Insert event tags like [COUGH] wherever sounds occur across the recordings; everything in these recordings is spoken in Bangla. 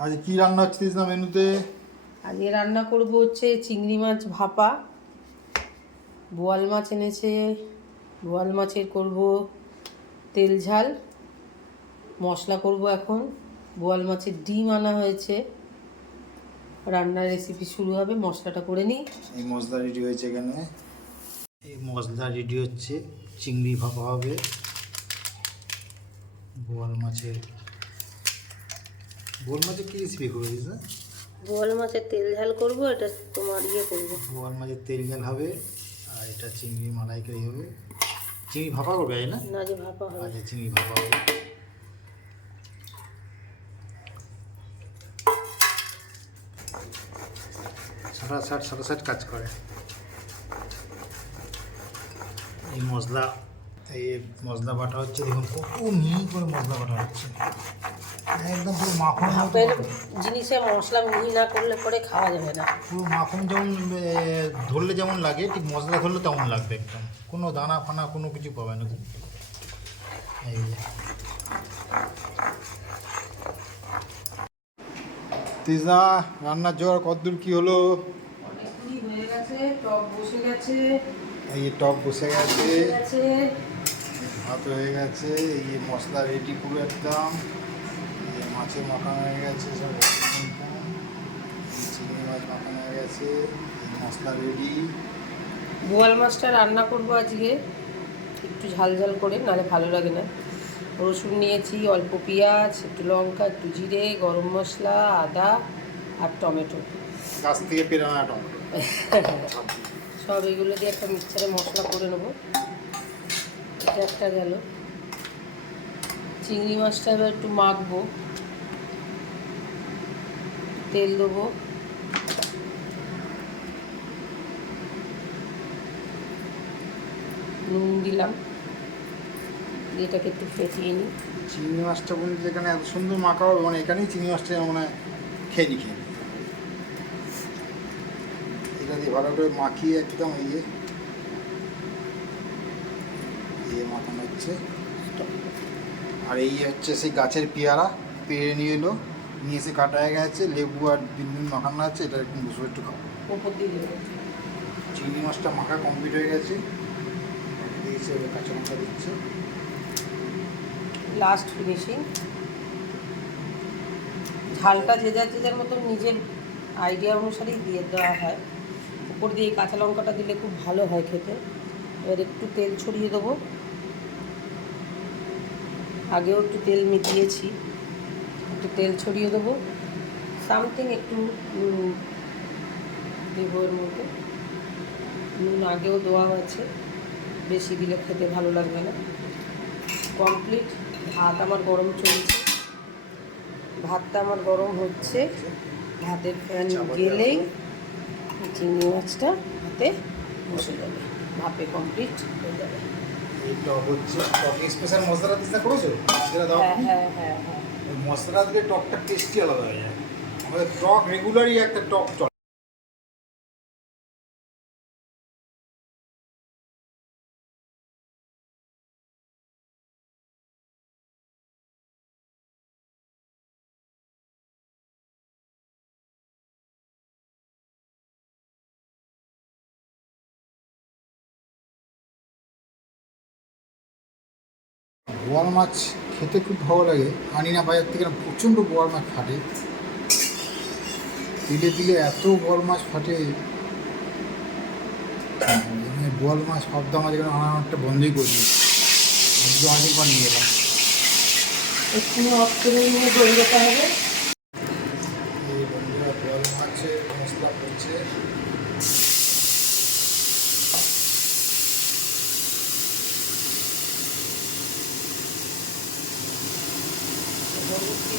আজ কি রান্না হচ্ছে না মেনুতে? আজকে রান্না করব হচ্ছে চিংড়ি মাছ ভাপা বোয়াল মাছ এনেছে বোয়াল মাছের করব তেল ঝাল মশলা করব এখন বোয়াল মাছের ডিম আনা হয়েছে রান্নার রেসিপি শুরু হবে মশলাটা করে নিই। এই মশলা রেডি হয়েছে এখানে। এই মশলা রেডি হচ্ছে চিংড়ি ভাপা হবে বোয়াল মাছের বোয়াল মাছের কি রেসিপি করে দিস না বোয়াল মাছের তেল ঝাল করব এটা তোমার ইয়ে করব। বোয়াল মাছের তেল ঝাল হবে আর এটা চিংড়ি মালাইকারি হবে। চিংড়ি ভাপা করবে না? না যে ভাপা হবে। আচ্ছা চিংড়ি ভাপা হবে। সাটা ষাট ষাট কাজ করে। এই মশলা এই মশলা বাটা হচ্ছে দেখুন কত মিহি করে মশলা বাটা হচ্ছে। একদম পুরো মাখন জিনিসে মশলা মিহি না করলে পরে খাওয়া যাবে না। পুরো মাখন যেমন ধরলে যেমন লাগে ঠিক মশলা ধরলে তেমন লাগবে একদম। কোনো দানা ফানা কোনো কিছু পাবে না। এই তিজা রান্নার জোগাড় কতদূর কি হলো? হয়ে গেছে টক বসে গেছে। এই টক বসে গেছে। ভাত হয়ে গেছে এই মশলা রেডি পুরো একদম। মাছের মাখানো হয়ে গেছে সব চিংড়ি মাছ মাখানো হয়ে গেছে মশলা রেডি বোয়াল মাছটা রান্না করব আজকে একটু ঝাল ঝাল করে নাহলে ভালো লাগে না। রসুন নিয়েছি অল্প পেঁয়াজ একটু লঙ্কা একটু জিরে গরম মশলা আদা আর টমেটো। গাছ থেকে পেরানো টমেটো। [LAUGHS] সব এগুলো দিয়ে একটা মিক্সারে মশলা করে নেব। এটা একটা গেল। চিংড়ি মাছটা এবার একটু মাখবো। তেল দেবো। নুন দিলাম। দিয়ে এটাকে একটু ফেটিয়ে নিই। চিংড়ি মাছটা বলতে এখানে এত সুন্দর মাখা হবে মানে এখানেই চিংড়ি মাছটা মনে খেয়ে নি খেয়ে এটা দিয়ে ভালো করে মাখিয়ে একদম এই যে এই মাখানো হচ্ছে। আর এই হচ্ছে সেই গাছের পেয়ারা পেরে নিয়ে এলো। নিয়ে এসে কাটা হয়ে গেছে লেবু আর দিন মাখানো আছে এটা একটু বসে একটু খাব। ওপর দিয়ে দেবো। চিংড়ি মাছটা মাখা কমপ্লিট হয়ে গেছে। দিয়েছে কাঁচা লঙ্কা দিচ্ছে। লাস্ট ফিনিশিং ঝালটা যে যার যে যার মতন নিজের আইডিয়া অনুসারেই দিয়ে দেওয়া হয়। উপর দিয়ে কাঁচা লঙ্কাটা দিলে খুব ভালো হয় খেতে। এবার একটু তেল ছড়িয়ে দেবো। আগেও একটু তেল মিটিয়েছি একটু তেল ছড়িয়ে দেবো। সামথিং একটু দেবো এর মধ্যে। নুন আগেও দেওয়া হয়েছে বেশি দিলে খেতে ভালো লাগবে না। কমপ্লিট। ভাত আমার গরম চলছে। ভাতটা আমার গরম হচ্ছে। ভাতের ফ্যান গেলেই চিংড়ি মাছটা হাতে বসে যাবে। ভাপে কমপ্লিট হয়ে যাবে। হ্যাঁ হ্যাঁ হ্যাঁ হ্যাঁ। ওই মশলাটা দিলে টকটা টেস্টি আলাদা হয়ে যায়। আমাদের টক রেগুলারই একটা টক চলে। বোয়াল মাছ খেতে খুব ভালো লাগে। আনি না বাজার থেকে না প্রচণ্ড বোয়াল মাছ ফাটে। দিলে দিলে এত বোয়াল মাছ ফাটে। বোয়াল মাছ পাবদা মাছ এখানে আনা একটা বন্ধই করে দিই দু অনেকবার নিয়ে এলাম। একটু অফ করে নিয়ে দই হবে। বন্ধুরা মশলা করছে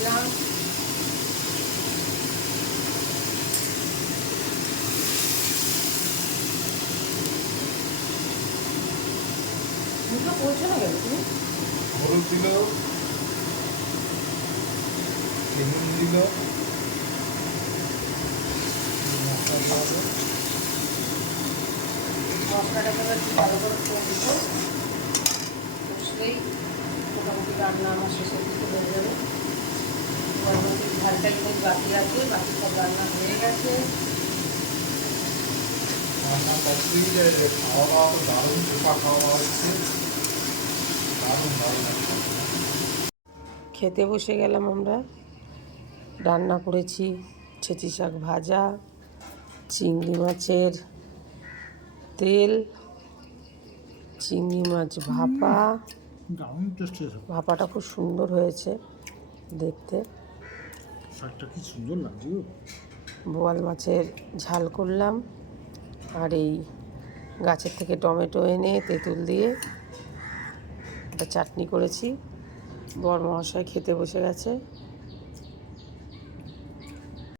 দিলাম। দুটো বলছো না কেন তুমি? হলুদ দিল। লেবুন দিল। মশলাটাকে ভালো করে দিত কষলেই মোটামুটি রান্না আমার শেষের দিকে হয়ে যাবে। বরবটির ঝালটা একটু বাকি আছে বাকি সব রান্না হয়ে গেছে রান্নার কাছে খাওয়া দাওয়া তো দারুণ পোকা খাওয়া দাওয়া হচ্ছে দারুণ দারুণ খেতে বসে গেলাম আমরা। রান্না করেছি ছেঁচি শাক ভাজা চিংড়ি মাছের তেল চিংড়ি মাছ ভাপা। ভাপাটা খুব সুন্দর হয়েছে দেখতে। শাকটা কি সুন্দর লাগছে বোয়াল মাছের ঝাল করলাম, আর এই গাছের থেকে টমেটো এনে তেঁতুল দিয়ে একটা চাটনি করেছি। বর মহাশয় খেতে বসে গেছে।